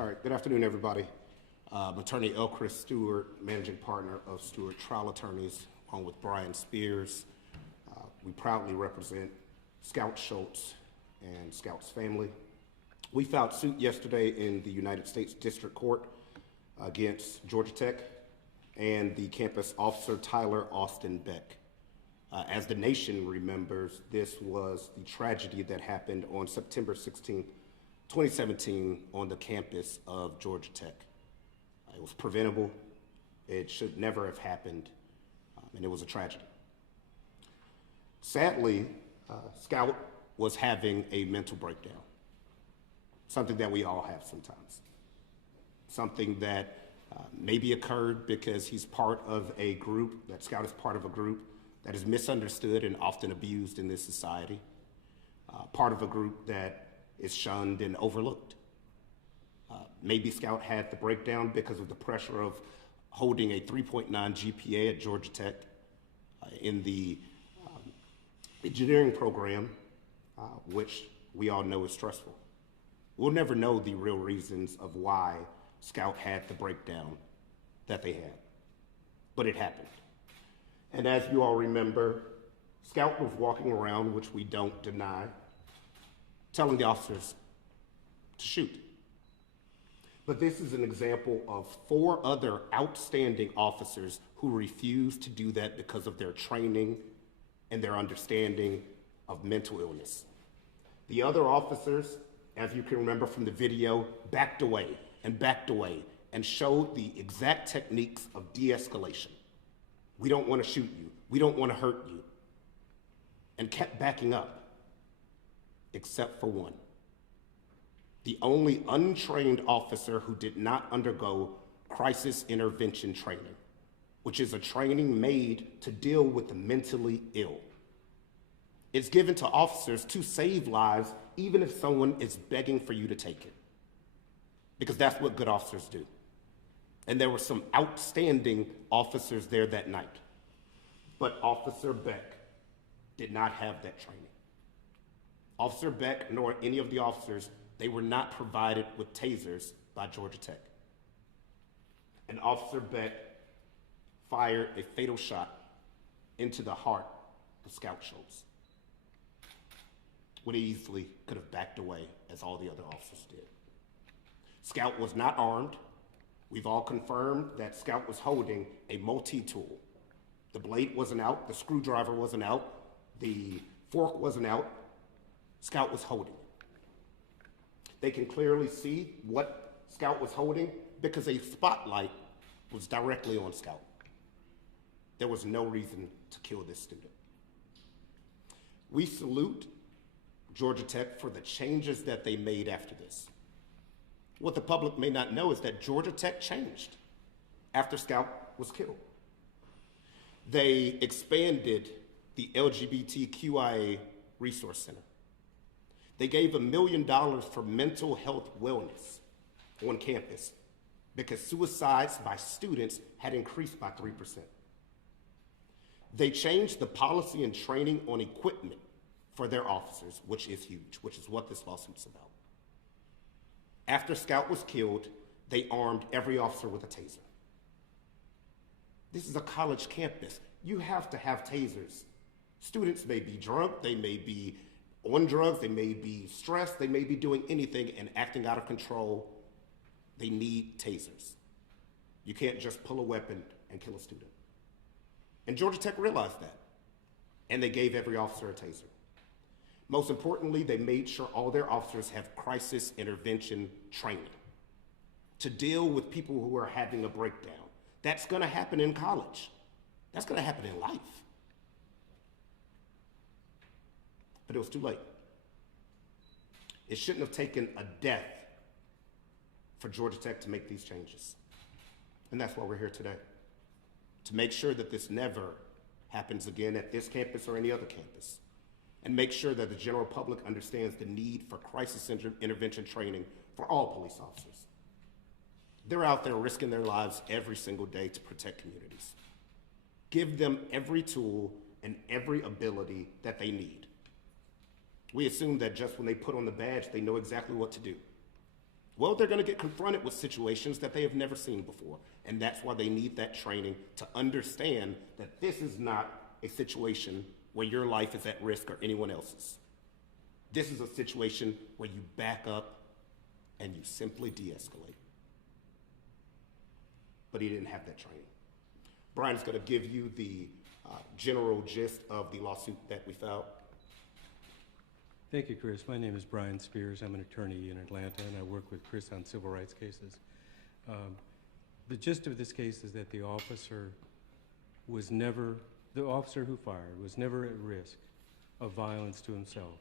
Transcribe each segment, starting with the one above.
All right, good afternoon, everybody. Attorney L. Chris Stewart, managing partner of Stewart Trial Attorneys, along with Brian Spears. We proudly represent Scout Schultz and Scout's family. We filed suit yesterday in the United States District Court against Georgia Tech and the campus officer Tyler Austin Beck. As the nation remembers, this was the tragedy that happened on September 16th, 2017 on the campus of Georgia Tech. It was preventable. It should never have happened, and it was a tragedy. Sadly, Scout was having a mental breakdown, something that we all have sometimes, something that maybe occurred because he's part of a group, that Scout is part of a group that is misunderstood and often abused in this society, part of a group that is shunned and overlooked. Maybe Scout had the breakdown because of the pressure of holding a 3.9 GPA at Georgia Tech in the engineering program, which we all know is stressful. We'll never know the real reasons of why Scout had the breakdown that they had, but it happened. And as you all remember, Scout was walking around, which we don't deny, telling the officers to shoot. But this is an example of 4 other outstanding officers who refused to do that because of their training and their understanding of mental illness. The other officers, as you can remember from the video, backed away and showed the exact techniques of de-escalation. We don't want to shoot you. We don't want to hurt you. And kept backing up. Except for one. The only untrained officer who did not undergo crisis intervention training, which is a training made to deal with the mentally ill. It's given to officers to save lives, even if someone is begging for you to take it. Because that's what good officers do. And there were some outstanding officers there that night. But Officer Beck did not have that training. Officer Beck, nor any of the officers, they were not provided with tasers by Georgia Tech. And Officer Beck fired a fatal shot into the heart of Scout Schultz, when he easily could have backed away, as all the other officers did. Scout was not armed. We've all confirmed that Scout was holding a multi-tool. The blade wasn't out, the screwdriver wasn't out, the fork wasn't out. Scout was holding. They can clearly see what Scout was holding because a spotlight was directly on Scout. There was no reason to kill this student. We salute Georgia Tech for the changes that they made after this. What the public may not know is that Georgia Tech changed after Scout was killed. They expanded the LGBTQIA Resource Center. They gave $1 million for mental health wellness on campus because suicides by students had increased by 3%. They changed the policy and training on equipment for their officers, which is huge, which is what this lawsuit's about. After Scout was killed, they armed every officer with a taser. This is a college campus. You have to have tasers. Students may be drunk, they may be on drugs, they may be stressed, they may be doing anything and acting out of control. They need tasers. You can't just pull a weapon and kill a student. And Georgia Tech realized that, and they gave every officer a taser. Most importantly, they made sure all their officers have crisis intervention training to deal with people who are having a breakdown. That's gonna happen in college. That's gonna happen in life. But it was too late. It shouldn't have taken a death for Georgia Tech to make these changes. And that's why we're here today, to make sure that this never happens again at this campus or any other campus, and make sure that the general public understands the need for crisis intervention training for all police officers. They're out there risking their lives every single day to protect communities. Give them every tool and every ability that they need. We assume that just when they put on the badge, they know exactly what to do. Well, they're going to get confronted with situations that they have never seen before. And that's why they need that training to understand that this is not a situation where your life is at risk or anyone else's. This is a situation where you back up and you simply de-escalate. But he didn't have that training. Brian's going to give you the general gist of the lawsuit that we filed. Thank you, Chris. My name is Brian Spears. I'm an attorney in Atlanta, and I work with Chris on civil rights cases. The gist of this case is that the officer who fired was never at risk of violence to himself,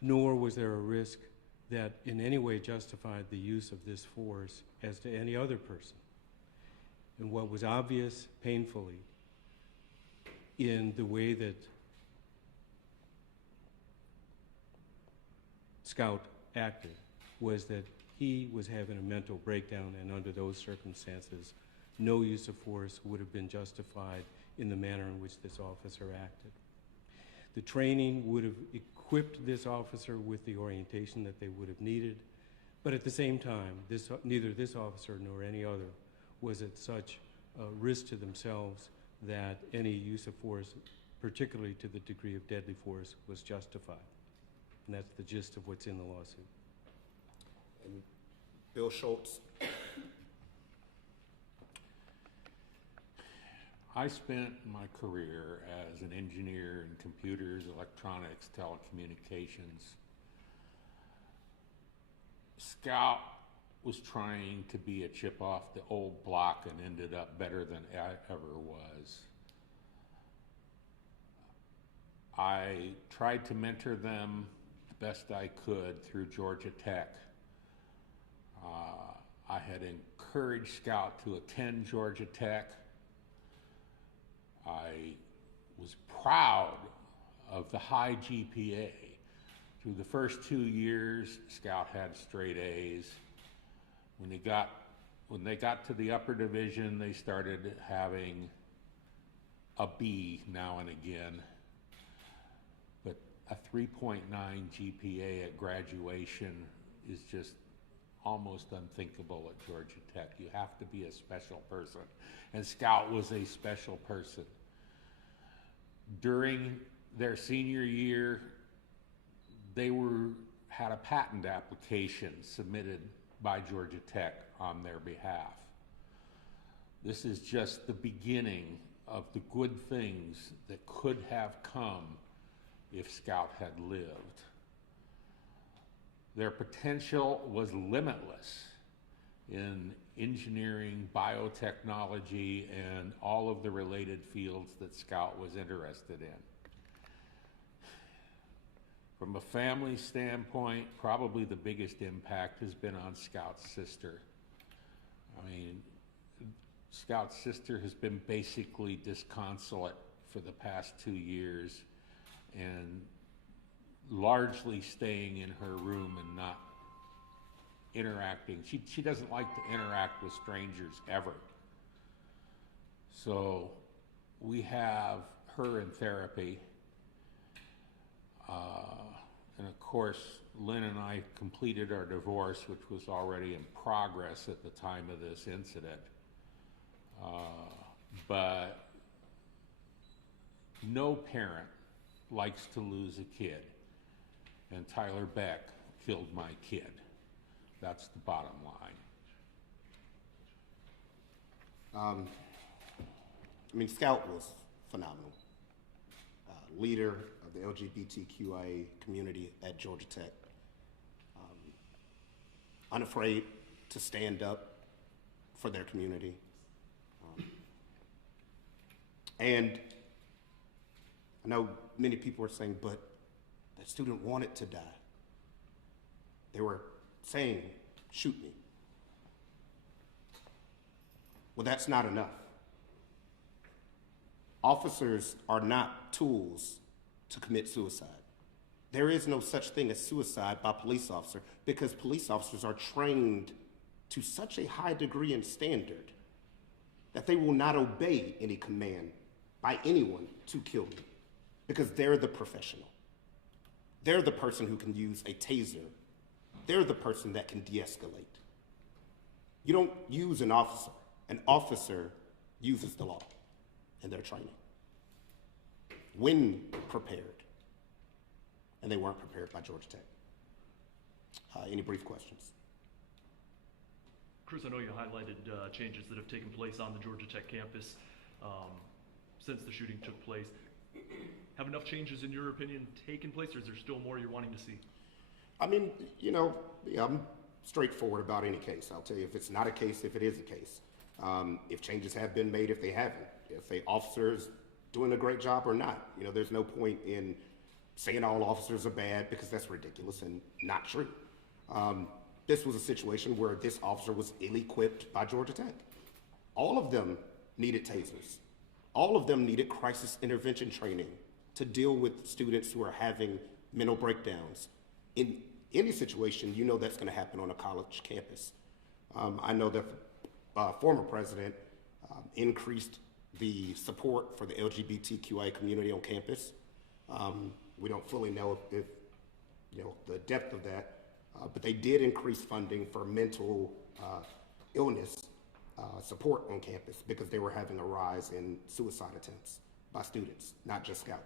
nor was there a risk that in any way justified the use of this force as to any other person. And what was obvious painfully in the way that Scout acted was that he was having a mental breakdown, and under those circumstances, no use of force would have been justified in the manner in which this officer acted. The training would have equipped this officer with the orientation that they would have needed, but at the same time, neither this officer nor any other was at such risk to themselves that any use of force, particularly to the degree of deadly force, was justified. And that's the gist of what's in the lawsuit. And Bill Schultz. I spent my career as an engineer in computers, electronics, telecommunications. Scout was trying to be a chip off the old block and ended up better than I ever was. I tried to mentor them the best I could through Georgia Tech. I had encouraged Scout to attend Georgia Tech. I was proud of the high GPA. Through the first 2 years, Scout had straight A's. When they got to the upper division, they started having a B now and again. But a 3.9 GPA at graduation is just almost unthinkable at Georgia Tech. You have to be a special person. And Scout was a special person. During their senior year, they had a patent application submitted by Georgia Tech on their behalf. This is just the beginning of the good things that could have come if Scout had lived. Their potential was limitless in engineering, biotechnology, and all of the related fields that Scout was interested in. From a family standpoint, probably the biggest impact has been on Scout's sister. I mean, Scout's sister has been basically disconsolate for the past 2 years and largely staying in her room and not interacting. She doesn't like to interact with strangers ever. So we have her in therapy. And of course, Lynn and I completed our divorce, which was already in progress at the time of this incident. But no parent likes to lose a kid. And Tyler Beck killed my kid. That's the bottom line. I mean, Scout was phenomenal. Leader of the LGBTQIA community at Georgia Tech. Unafraid to stand up for their community. And I know many people are saying, but that student wanted to die. They were saying, shoot me. Well, that's not enough. Officers are not tools to commit suicide. There is no such thing as suicide by police officer because police officers are trained to such a high degree and standard that they will not obey any command by anyone to kill me because they're the professional. They're the person who can use a taser they're the person that can de-escalate. You don't use an officer. An officer uses the law in their training when prepared. And they weren't prepared by Georgia Tech. Any brief questions? Chris, I know you highlighted changes that have taken place on the Georgia Tech campus since the shooting took place. Have enough changes, in your opinion, taken place, or is there still more you're wanting to see? I mean, you know, yeah, I'm straightforward about any case. I'll tell you if it's not a case, if it is a case. If changes have been made, if they haven't. If the officer's doing a great job or not. You know, there's no point in saying all officers are bad because that's ridiculous and not true. This was a situation where this officer was ill-equipped by Georgia Tech. All of them needed tasers. All of them needed crisis intervention training to deal with students who are having mental breakdowns. In any situation, you know that's going to happen on a college campus. I know that former president increased the support for the LGBTQI community on campus. We don't fully know if you know the depth of that, but they did increase funding for mental illness support on campus because they were having a rise in suicide attempts by students, not just Scout,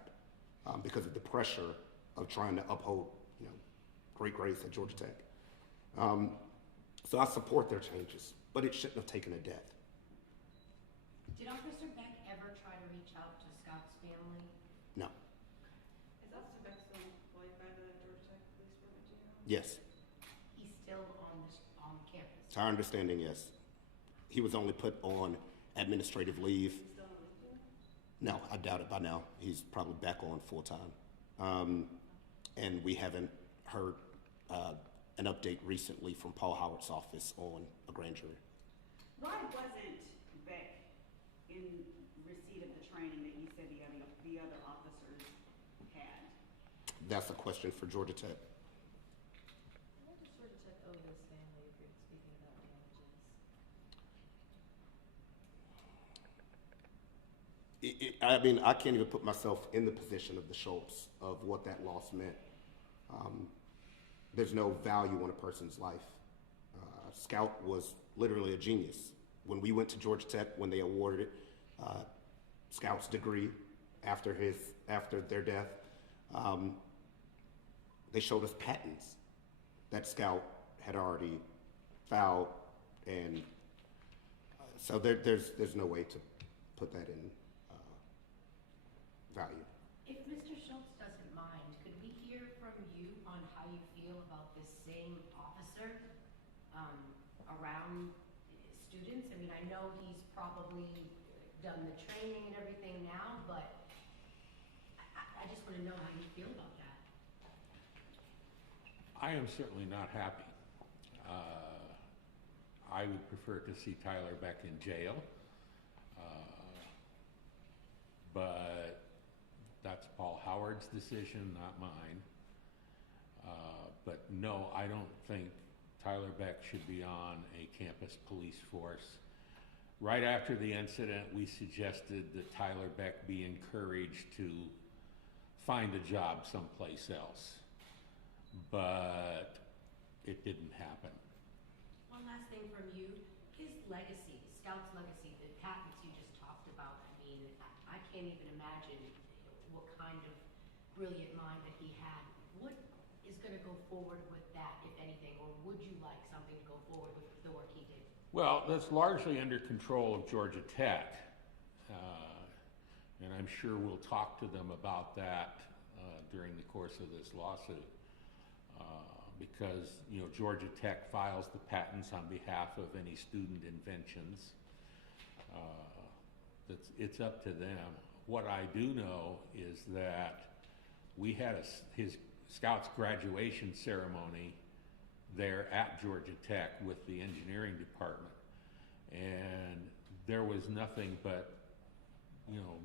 because of the pressure of trying to uphold, you know, great grades at Georgia Tech. So I support their changes, but it shouldn't have taken a death. Did Officer Beck ever try to reach out to Scout's family? No. Is Officer Beck still employed by the Georgia Tech Police Department, do you know? Yes. He's still on campus. To our understanding, yes. He was only put on administrative leave. Is he still on leave? No, I doubt it by now. He's probably back on full time. And we haven't heard an update recently from Paul Howard's office on a grand jury. Why wasn't Beck in receipt of the training that you said the other officers had? That's a question for Georgia Tech. What does Georgia Tech owe this family if you're speaking about damages? I mean, I can't even put myself in the position of the Schultz of what that loss meant. There's no value on a person's life. Scout was literally a genius. When we went to Georgia Tech, when they awarded Scout's degree after their death, they showed us patents that Scout had already filed, and so there's no way to put that in value. If Mr. Schultz doesn't mind, could we hear from you on how you feel about this same officer around students? I mean, I know he's probably done the training and everything now, but I just want to know how you feel about that. I am certainly not happy. I would prefer to see Tyler Beck in jail, but that's Paul Howard's decision, not mine. But no, I don't think Tyler Beck should be on a campus police force. Right after the incident, we suggested that Tyler Beck be encouraged to find a job someplace else, but it didn't happen. One last thing from you, his legacy, Scout's legacy, the patents you just talked about, I mean, I can't even imagine what kind of brilliant mind that he had. What is going to go forward with that, if anything, or would you like something to go forward with the work he did? Well, that's largely under control of Georgia Tech, and I'm sure we'll talk to them about that during the course of this lawsuit, because you know Georgia Tech files the patents on behalf of any student inventions. It's up to them. What I do know is that we had his Scout's graduation ceremony there at Georgia Tech with the engineering department, and there was nothing but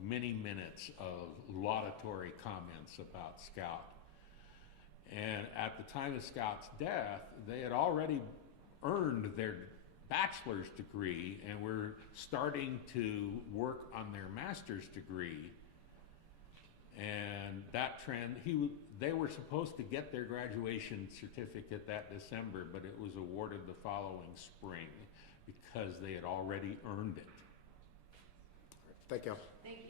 many minutes of laudatory comments about Scout. And at the time of Scout's death, they had already earned their bachelor's degree and were starting to work on their master's degree. And that trend, they were supposed to get their graduation certificate that December, but it was awarded the following spring because they had already earned it. Thank you. Thank you.